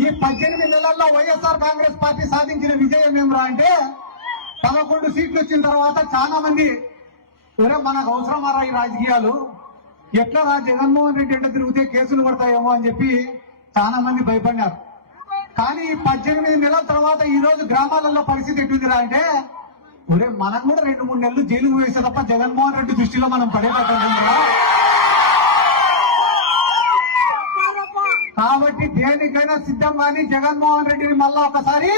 ఈ 18 నెలల్లో వైఎస్ఆర్ కాంగ్రెస్ పార్టీ సాధించిన విజయం ఏమిరా అంటే 11 సీట్లు వచ్చిన తర్వాత చాలా మంది మనకు అవసరమారా ఈ రాజకీయాలు, ఎట్లా జగన్మోహన్ రెడ్డి అంటే తిరిగితే కేసులు పడతాయేమో అని చెప్పి చాలా మంది భయపడినారు. కానీ 18 నెలల తర్వాత ఈ రోజు గ్రామాలలో పరిస్థితి ఎట్టుందిరా అంటే మనం కూడా 2-3 నెలలు జైలుకు వేసే తప్ప జగన్మోహన్ రెడ్డి దృష్టిలో మనం పడేటట్టు. కాబట్టి దేనికైనా సిద్ధం కానీ జగన్మోహన్ రెడ్డిని మళ్ళా ఒకసారి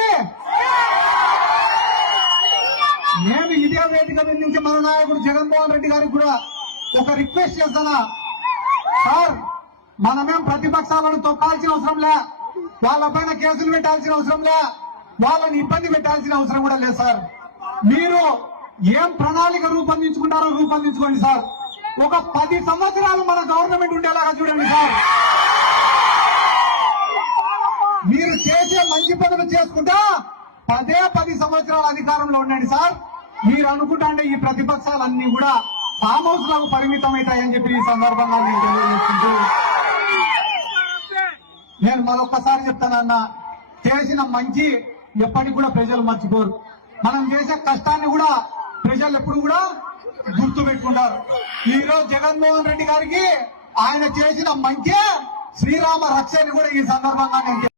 నేను ఇదే వేదిక మీద నుంచి మన నాయకుడు జగన్మోహన్ రెడ్డి గారికి కూడా ఒక రిక్వెస్ట్ చేస్తానా, సార్ మనమేం ప్రతిపక్షాలను తొక్కాల్సిన అవసరం లే, వాళ్ళపైన కేసులు పెట్టాల్సిన అవసరం లే, వాళ్ళని ఇబ్బంది పెట్టాల్సిన అవసరం కూడా లేదు సార్. మీరు ఏం ప్రణాళిక రూపొందించుకుంటారో రూపొందించుకోండి సార్. ఒక 10 సంవత్సరాలు మన గవర్నమెంట్ ఉండేలాగా చూడండి సార్. మీరు చేసే మంచి పనులు చేసుకుంటా 10 సంవత్సరాల అధికారంలో ఉండండి సార్. మీరు అనుకుంటా అంటే ఈ ప్రతిపక్షాలన్నీ కూడా ఫామ్ హౌస్ లకు పరిమితం అవుతాయని చెప్పి ఈ సందర్భంగా నేను తెలియజేసుకుంటూ నేను మరొకసారి చెప్తానన్నా, చేసిన మంచి ఎప్పటికి కూడా ప్రజలు మర్చిపోరు. మనం చేసే కష్టాన్ని కూడా ప్రజలు ఎప్పుడు కూడా గుర్తు పెట్టుకుంటారు. ఈ రోజు జగన్మోహన్ రెడ్డి గారికి ఆయన చేసిన మంచి శ్రీరామ రక్షని కూడా ఈ సందర్భంగా నేను